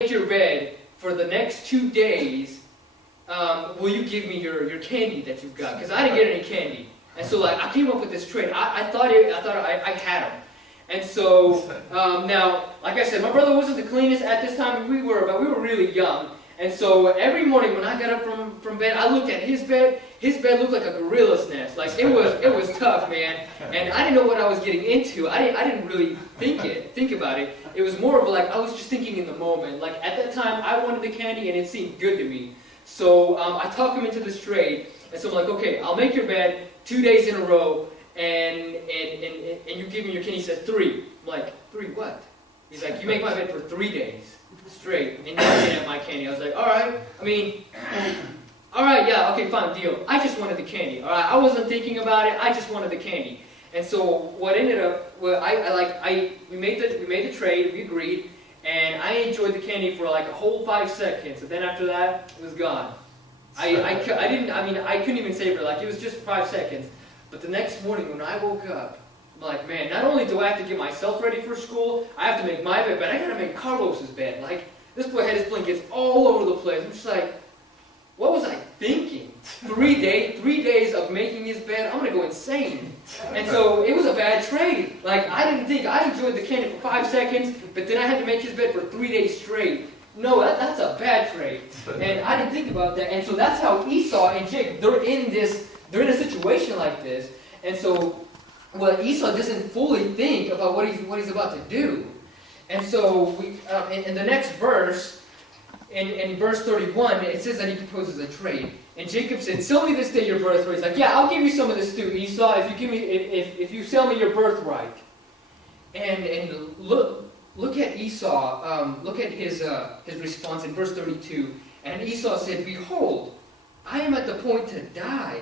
make your bed for the next 2 days, will you give me your candy that you've got? Because I didn't get any candy. And so like I came up with this trade. I thought I had them. And so now, like I said, my brother wasn't the cleanest at this time. We were really young. And so every morning when I got up from bed, I looked at his bed. His bed looked like a gorilla's nest. Like it was tough, man. And I didn't know what I was getting into. I didn't really think about it. It was more of like I was just thinking in the moment. Like at that time, I wanted the candy and it seemed good to me. So I talked him into this trade. And so I'm like, okay, I'll make your bed 2 days in a row, and you give me your candy. He says 3. I'm like, 3 what? He's like, you make my bed for 3 days straight, and you're looking at my candy. I was like, all right. I mean, all right, yeah, okay, fine, deal. I just wanted the candy. All right, I wasn't thinking about it. I just wanted the candy. And so what ended up, well, we made the trade. We agreed, and I enjoyed the candy for like a whole 5 seconds. And then after that, it was gone. I couldn't even savor it. Like it was just 5 seconds. But the next morning when I woke up, I'm like, man, not only do I have to get myself ready for school, I have to make my bed, but I gotta make Carlos's bed. Like, this boy had his blankets all over the place. I'm just like, what was I thinking? 3 days of making his bed, I'm gonna go insane. And so it was a bad trade. Like, I didn't think, I enjoyed the candy for 5 seconds, but then I had to make his bed for 3 days straight. No, that's a bad trade. And I didn't think about that. And so that's how Esau and Jacob, they're in a situation like this. And so, well, Esau doesn't fully think about what he's about to do. And so in the next verse, in verse 31, it says that he proposes a trade. And Jacob said, "Sell me this day your birthright." He's like, "Yeah, I'll give you some of this too, Esau, if you sell me your birthright." And look at Esau. Look at his response in verse 32. And Esau said, "Behold, I am at the point to die.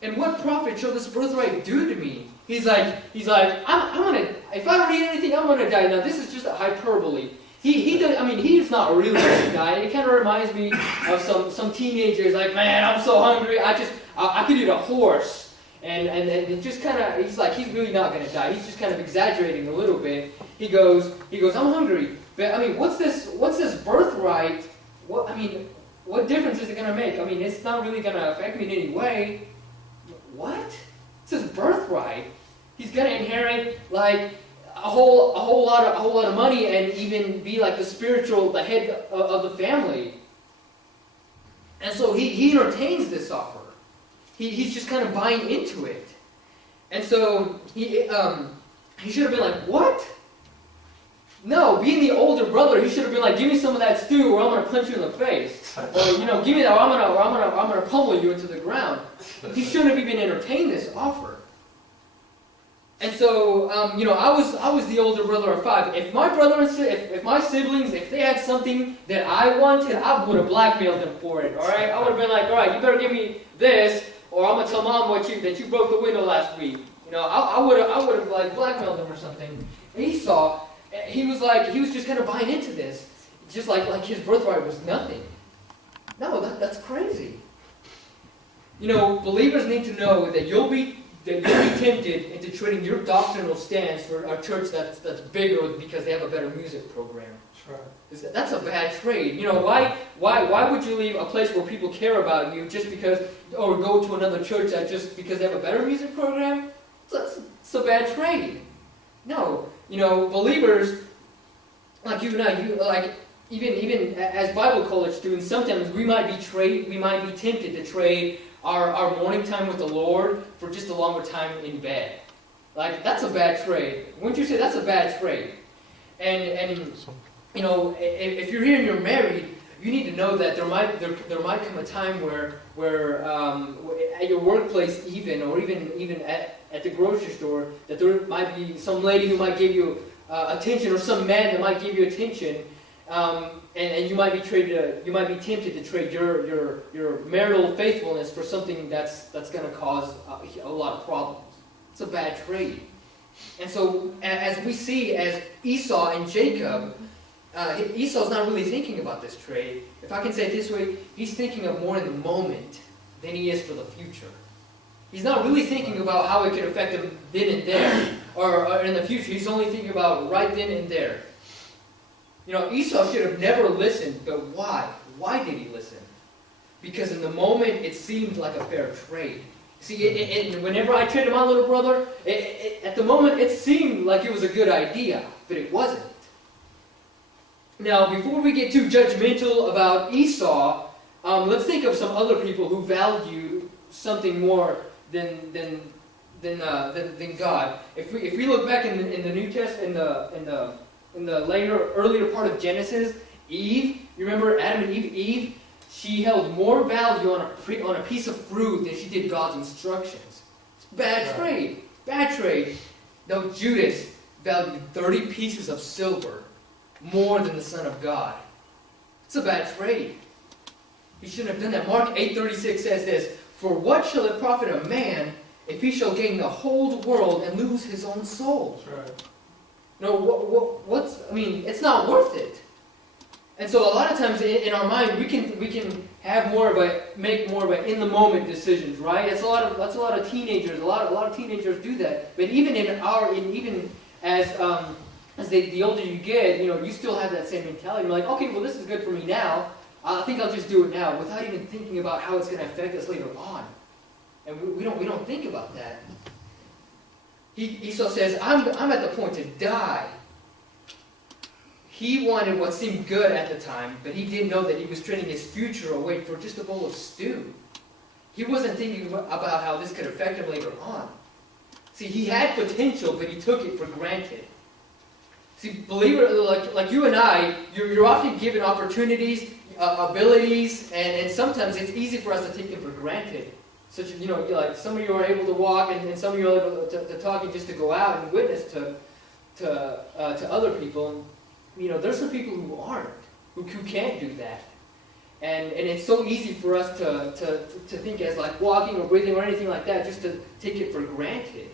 And what profit shall this birthright do to me?" He's like, I'm gonna. If I don't eat anything, I'm gonna die. Now this is just a hyperbole. He's not really gonna die. It kind of reminds me of some teenagers. Like, man, I'm so hungry. I could eat a horse. And it just kind of. He's like, he's really not gonna die. He's just kind of exaggerating a little bit. He goes, I'm hungry. But I mean, what's this birthright? What difference is it gonna make? I mean, it's not really gonna affect me in any way. What? It's his birthright. He's gonna inherit like a whole lot of money and even be like the head of the family. And so he entertains this offer. He's just kind of buying into it. And so he should have been like, what? No, being the older brother, he should have been like, give me some of that stew, or I'm gonna punch you in the face, or give me that, or I'm gonna pummel you into the ground. He shouldn't have even entertained this offer. And so, I was the older brother of 5. If my brother and if my siblings, if they had something that I wanted, I would have blackmailed them for it. All right, I would have been like, all right, you better give me this, or I'm gonna tell mom that you broke the window last week. I would have like blackmailed them or something. Esau. He was just kind of buying into this, just like his birthright was nothing. No, that's crazy. Believers need to know that you'll be tempted into trading your doctrinal stance for a church that's bigger because they have a better music program. Right. That's a bad trade. Why would you leave a place where people care about you just because, or go to another church just because they have a better music program? It's a bad trade. No. Believers like you and I, even as Bible college students, sometimes we might be tempted to trade our morning time with the Lord for just a longer time in bed. Like, that's a bad trade. Wouldn't you say that's a bad trade? And if you're here and you're married, you need to know that there might come a time where at your workplace or even at the grocery store, that there might be some lady who might give you attention, or some man that might give you attention, and you might be tempted to trade your marital faithfulness for something that's going to cause a lot of problems. It's a bad trade. And so, as we see, as Esau and Jacob, Esau's not really thinking about this trade. If I can say it this way, he's thinking of more in the moment than he is for the future. He's not really thinking about how it could affect him then and there, or in the future. He's only thinking about right then and there. Esau should have never listened, but why? Why did he listen? Because in the moment, it seemed like a fair trade. See, whenever I traded my little brother, at the moment, it seemed like it was a good idea, but it wasn't. Now, before we get too judgmental about Esau, let's think of some other people who value something more than God. If we look back in the New Testament, in the earlier part of Genesis, Eve, you remember Adam and Eve? Eve, she held more value on a piece of fruit than she did God's instructions. It's bad trade. Bad trade. Though Judas valued 30 pieces of silver more than the Son of God. It's a bad trade. He shouldn't have done that. Mark 8:36 says this, "For what shall it profit a man if he shall gain the whole world and lose his own soul?" That's right. It's not worth it. And so a lot of times in our mind we can have make more of a in the moment decisions, right? That's a lot of teenagers. A lot of teenagers do that. But even as the older you get, you still have that same mentality. You're like, okay, well, this is good for me now. I think I'll just do it now, without even thinking about how it's going to affect us later on. And we don't think about that. Esau says, I'm at the point to die. He wanted what seemed good at the time, but he didn't know that he was trading his future away for just a bowl of stew. He wasn't thinking about how this could affect him later on. See, he had potential, but he took it for granted. See, like you and I, you're often given opportunities, abilities, and sometimes it's easy for us to take them for granted. Such as, like some of you are able to walk, and some of you are able to talk and just to go out and witness to other people. There's some people who aren't, who can't do that. And it's so easy for us to think as like walking or breathing or anything like that, just to take it for granted.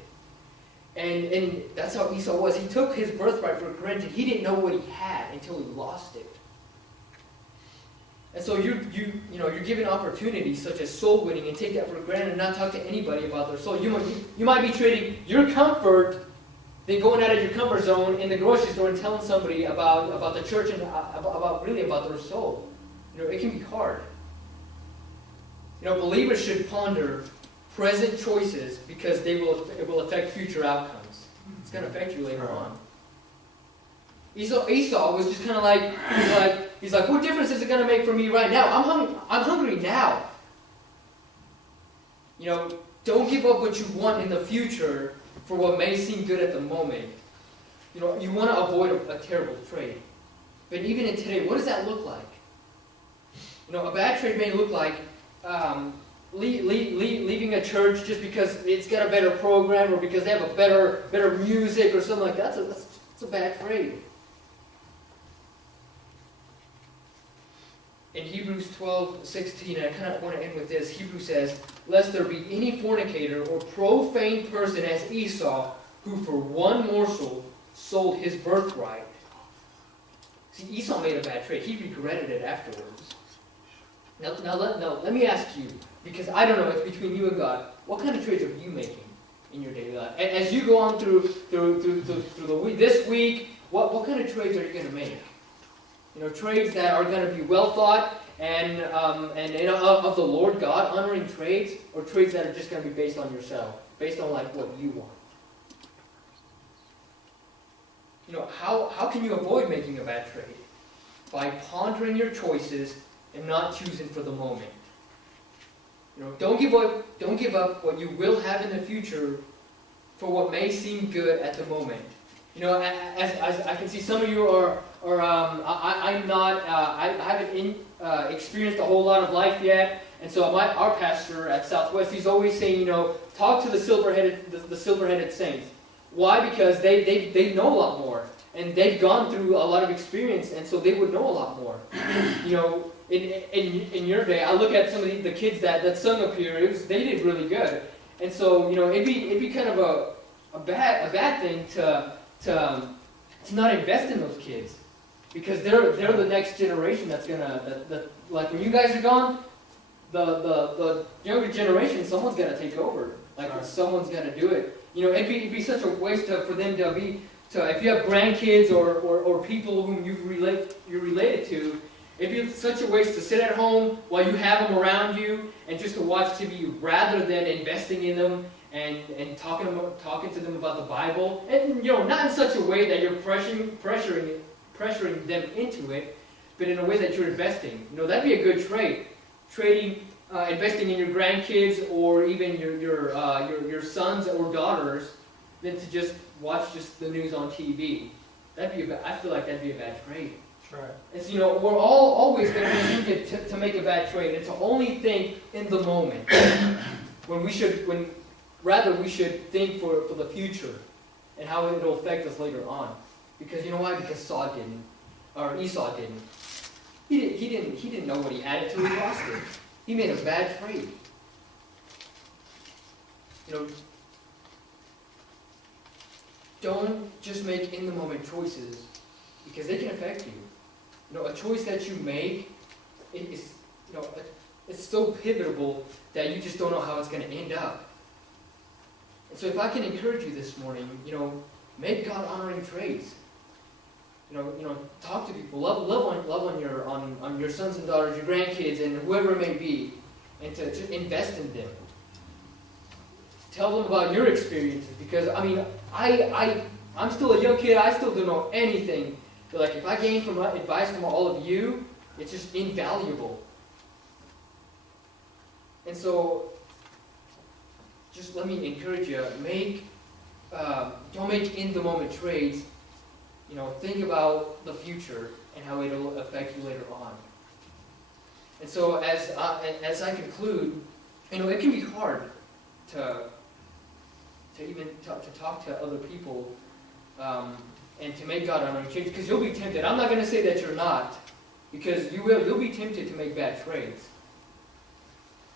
And that's how Esau was. He took his birthright for granted. He didn't know what he had until he lost it. And so you're given opportunities such as soul winning and take that for granted and not talk to anybody about their soul. You might be trading your comfort than going out of your comfort zone in the grocery store and telling somebody about the church and about their soul. It can be hard. Believers should ponder present choices because it will affect future outcomes. It's going to affect you later on. Esau was just kind of like, he's like, what difference is it going to make for me right now? I'm hungry now. Don't give up what you want in the future for what may seem good at the moment. You want to avoid a terrible trade. But even in today, what does that look like? A bad trade may look like leaving a church just because it's got a better program or because they have a better music or something like that. That's a bad trade. In Hebrews 12:16, I kind of want to end with this. Hebrews says, "Lest there be any fornicator or profane person as Esau, who for one morsel sold his birthright." See, Esau made a bad trade. He regretted it afterwards. Now let me ask you, because I don't know, it's between you and God. What kind of trades are you making in your daily life? As you go on through the week, this week, what kind of trades are you going to make? Trades that are going to be well thought and of the Lord God, honoring trades, or trades that are just going to be based on yourself, based on like what you want. How can you avoid making a bad trade? By pondering your choices and not choosing for the moment. Don't give up what you will have in the future for what may seem good at the moment. As I can see, some of you are I haven't experienced a whole lot of life yet, and so our pastor at Southwest, he's always saying, talk to the silver-headed saints. Why? Because they know a lot more, and they've gone through a lot of experience, and so they would know a lot more. In your day, I look at some of the kids that sung up here. They did really good, and so it'd be kind of a bad thing to not invest in those kids, because they're the next generation that's gonna like when you guys are gone, the younger generation, someone's gotta take over. Someone's gotta do it. It'd be such a waste for them to if you have grandkids or people whom you're related to, it'd be such a waste to sit at home while you have them around you and just to watch TV rather than investing in them and talking to them about the Bible. And not in such a way that you're pressuring them into it, but in a way that you're investing. That'd be a good trade. Investing in your grandkids or even your sons or daughters than to just watch the news on TV. I feel like that'd be a bad trade. That's right. It's, we're always going to be tempted to make a bad trade and to only think in the moment when we should think for the future and how it'll affect us later on. Because you know why? Because Esau didn't. He didn't know what he had until he lost it. He made a bad trade. Don't just make in-the-moment choices because they can affect you. A choice that you make is, it's so pivotal that you just don't know how it's going to end up. And so, if I can encourage you this morning, make God-honoring trades. Talk to people, love on your sons and daughters, your grandkids, and whoever it may be, and to invest in them. Tell them about your experiences, because I'm still a young kid. I still don't know anything. But if I gain advice from all of you, it's just invaluable. And so, just let me encourage you: don't make in-the-moment trades. Think about the future and how it'll affect you later on. And so, as I conclude, it can be hard to even talk to other people and to make God honoring change, because you'll be tempted. I'm not going to say that you're not, because you'll be tempted to make bad trades.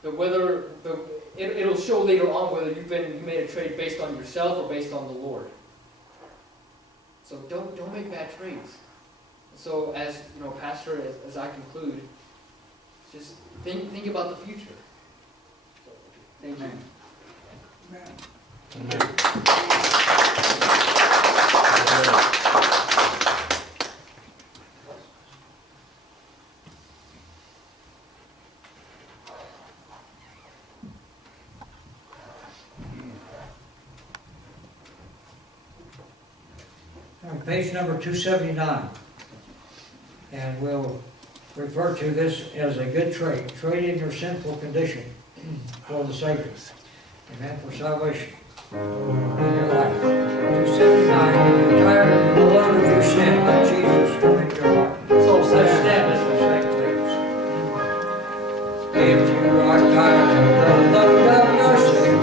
But it'll show later on whether you made a trade based on yourself or based on the Lord. So don't make bad trades. So as Pastor, as I conclude, just think about the future. So, thank you. Amen. On page number 279, and we'll refer to this as a good trade, trading your sinful condition for the Savior. Amen, for salvation in your life. 279, if you're tired of the load of your sin, let Jesus come into your heart. So let's stand as we sing, please. If you are tired of the load of your sin,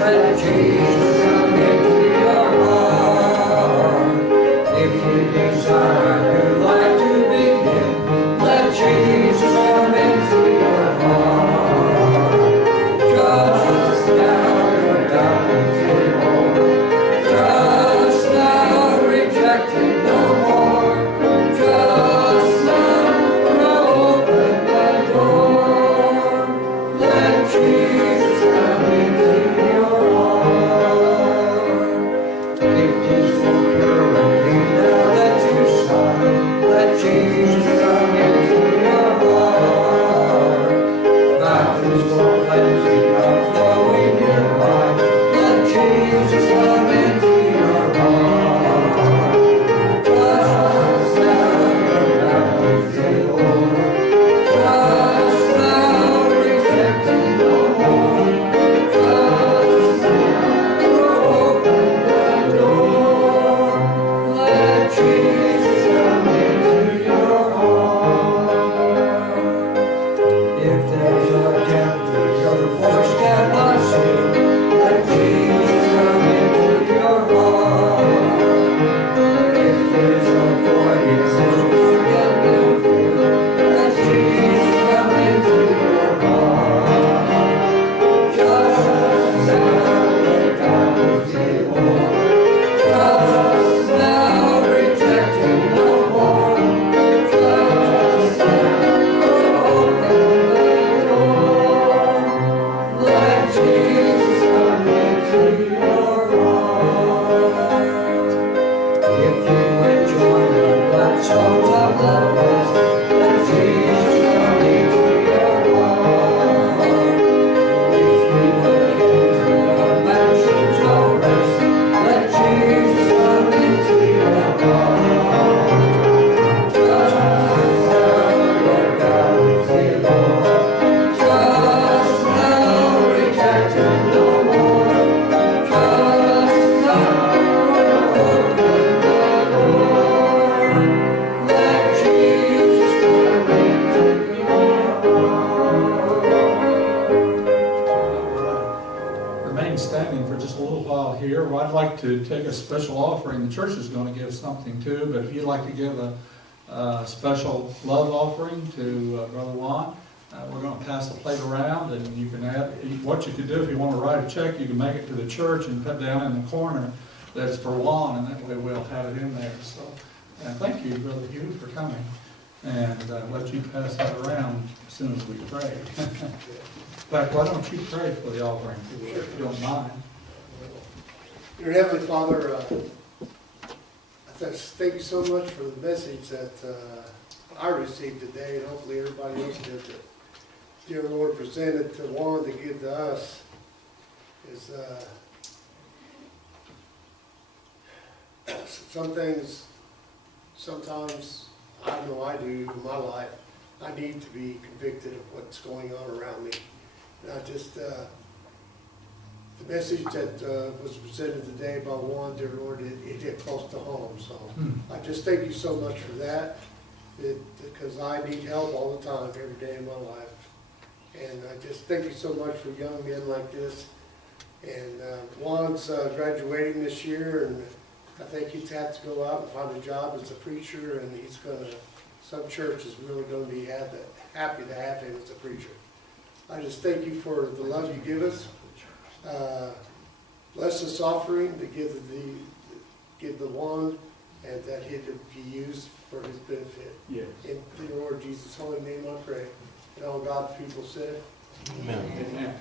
let Jesus come into your heart. If you desire your life to begin, let Jesus come into your heart. Just now you're down to home. Just now rejected no more. like to take a special offering, the church is going to give something too, but if you'd like to give a special love offering to Brother Juan, we're going to pass the plate around, and you can add, what you could do if you want to write a check, you can make it to the church and put down in the corner that it's for Juan, and that way we'll have it in there. So, thank you, Brother Hugh, for coming, and let you pass that around as soon as we pray. In fact, why don't you pray for the offering, if you don't mind? Dear Heavenly Father, I just thank you so much for the message that I received today, and hopefully everybody else did. That dear Lord presented to Juan to give to us is some things. Sometimes I know I do in my life. I need to be convicted of what's going on around me, and I just. The message that was presented today by Juan, dear Lord, it hit close to home. So I just thank you so much for that, because I need help all the time, every day in my life. And I just thank you so much for young men like this. And Juan's graduating this year, and I think he's had to go out and find a job as a preacher, and he's going to, some church is really going to be happy to have him as a preacher. I just thank you for the love you give us. Bless this offering to give the one, and that he to be used for his benefit. Yes. In the Lord Jesus' holy name I pray. And all God's people said, Amen. Amen.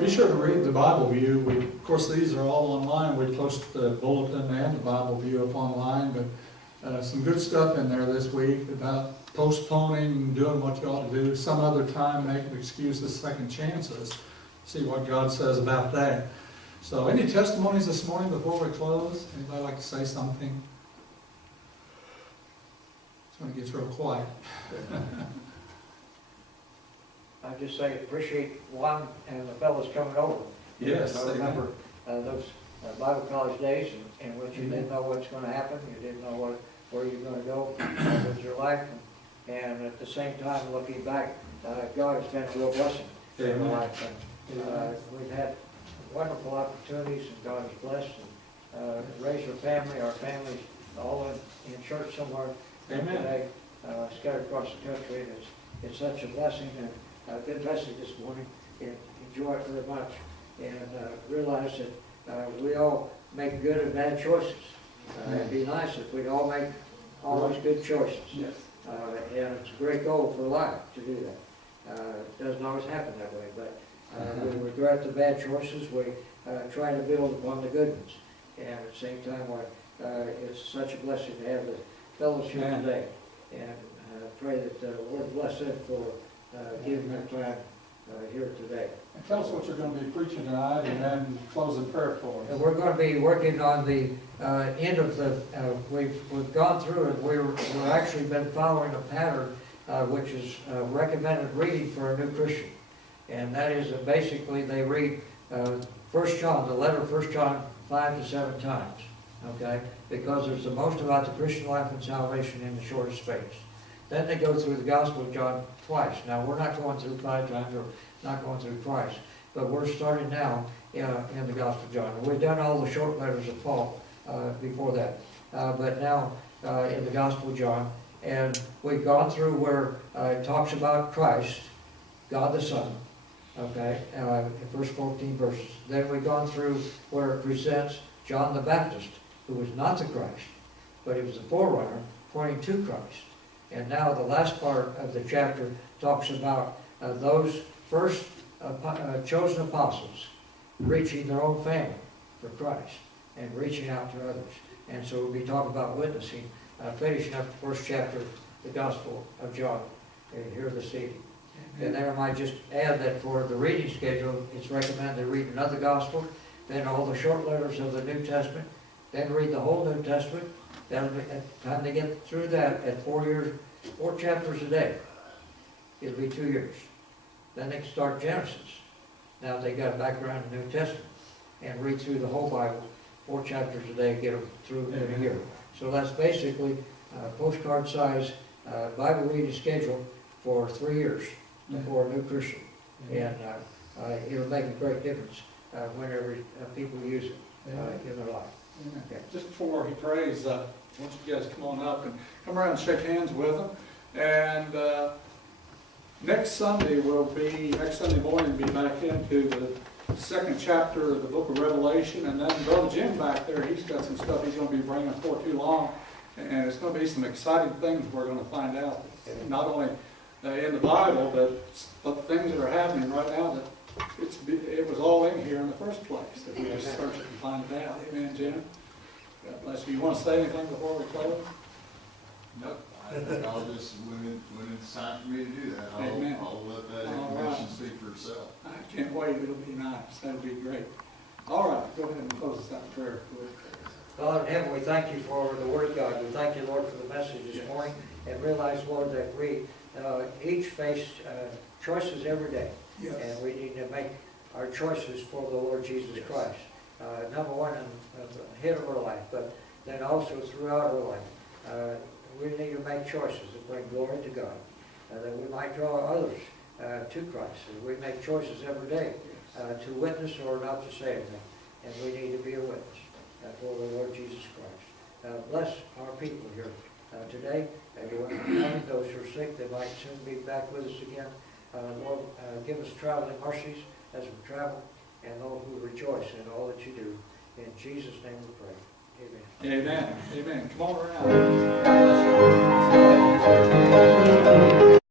Be sure to read the Bible View. Of course, these are all online. We post the bulletin and the Bible View up online, but some good stuff in there this week about postponing, doing what you ought to do, some other time, making excuses, second chances. See what God says about that. So, any testimonies this morning before we close? Anybody like to say something? It's when it gets real quiet. I just say appreciate Juan and the fellows coming over. Yes, I remember those Bible college days in which you didn't know what's going to happen, you didn't know where you're going to go with your life, and at the same time, looking back, God has been a real blessing in our life. And, we've had wonderful opportunities, and God has blessed and raised our families all in church somewhere today, scattered across the country. And it's such a blessing. And good message this morning, and enjoy it very much, and realize that we all make good and bad choices. It'd be nice if we'd all make always good choices. Yes. And it's a great goal for life to do that. It doesn't always happen that way, but we regret the bad choices. We try to build upon the good ones, and at the same time, it's such a blessing to have the fellows here today, and pray that the Lord bless them for giving their time here today. And tell us what you're going to be preaching tonight, and then close in prayer for us. And we're going to be working on the end of the. We've gone through it. We've actually been following a pattern which is recommended reading for a new Christian, and that is that basically they read 1 John, the letter of 1 John 5 to 7 times. Okay, because there's the most about the Christian life and salvation in the shortest space. Then they go through the Gospel of John twice. Now, we're not going through 5 times or not going through twice, but we're starting now in the Gospel of John. We've done all the short letters of Paul before that, but now in the Gospel of John. And we've gone through where it talks about Christ, God the Son, okay, in first 14 verses. Then we've gone through where it presents John the Baptist, who was not the Christ, but he was the forerunner pointing to Christ. And now the last part of the chapter talks about those first chosen apostles reaching their own family for Christ and reaching out to others. And so we'll be talking about witnessing, finishing up the first chapter of the Gospel of John here this evening. And then I might just add that for the reading schedule, it's recommended to read another Gospel, then all the short letters of the New Testament, then read the whole New Testament. Then at the time they get through that, at 4 years, 4 chapters a day, it'll be 2 years. Then they can start Genesis. Now they got a background in the New Testament, and read through the whole Bible, 4 chapters a day, get them through in a year. So that's basically postcard size Bible reading schedule for 3 years for a new Christian. And it'll make a great difference whenever people use it in their life. Okay. Just before he prays, I want you guys to come on up and come around and shake hands with him. And next Sunday morning, we'll be back into the 2nd chapter of the book of Revelation. And then Brother Jim back there, he's got some stuff he's going to be bringing for too long. And it's going to be some exciting things we're going to find out, not only in the Bible, but the things that are happening right now that it was all in here in the first place, that we just search it and find it out. Amen, Jim? God bless you. You want to say anything before we close? Nope. I'll just, when it's time for me to do that, Amen. I'll let that information speak for itself. I can't wait. It'll be nice. That'll be great. All right. Go ahead and close us out in prayer, please. God in heaven, we thank you for the Word of God. We thank you, Lord, for the message this morning, and realize, Lord, that we each face choices every day. Yes. And we need to make our choices for the Lord Jesus Christ. Number one, in the head of our life, but then also throughout our life. We need to make choices that bring glory to God, that we might draw others to Christ. And we make choices every day to witness or not to say anything. And we need to be a witness for the Lord Jesus Christ. Bless our people here today. Everyone coming, those who are sick, they might soon be back with us again. Lord, give us traveling mercies as we travel, and Lord, we rejoice in all that you do. In Jesus' name we pray. Amen. Amen. Amen. Come on around.